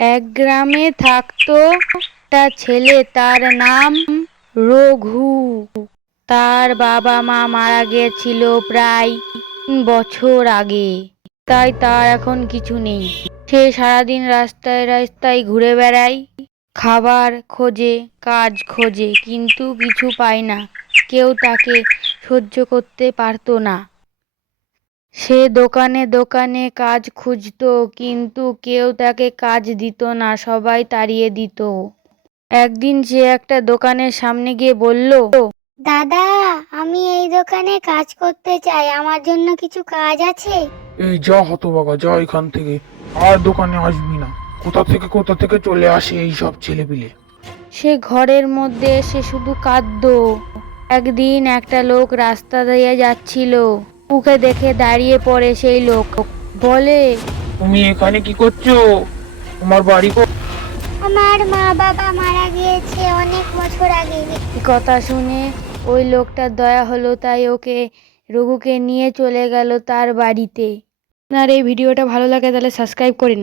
এক গ্রামে থাকতো একটা ছেলে, তার নাম রঘু। তার বাবা মা মারা গিয়েছিল প্রায় 3 বছর আগে, তাই তার এখন কিছু নেই। সে সারাদিন রাস্তায় রাস্তায় ঘুরে বেড়ায়, খাবার খোঁজে, কাজ খোঁজে, কিন্তু কিছু পায় না। কেউ তাকে সহ্য করতে পারতো না। সে দোকানে দোকানে কাজ খুঁজতো, কিন্তু কেউ তাকে কাজ দিত না, সবাই তাড়িয়ে দিত। একদিন সে একটা দোকানের সামনে গিয়ে বলল, দাদা, আমি এই দোকানে কাজ করতে চাই, আমার জন্য কিছু কাজ আছে? এই যা হতভাগা, যা এখান থেকে, আর দোকানে আসবি না। কোথা থেকে চলে আসে এই সব ছেলেপিলে। সে ঘরের মধ্যে এসে শুধু কাঁদতো। একদিন একটা লোক রাস্তা দিয়ে যাচ্ছিল, ওকে দেখে দাঁড়িয়ে পড়ে। সেই লোক বলে, তুমি এখানে কি করছো? তোমার বাড়ি আমার মা বাবা মারা গিয়েছে অনেক বছর আগে। এই কথা শুনে ওই লোকটার দয়া হলো, তাই ওকে রঘুকে নিয়ে চলে গেল তার বাড়িতে। আপনার এই ভিডিওটা ভালো লাগে তাহলে সাবস্ক্রাইব করেন।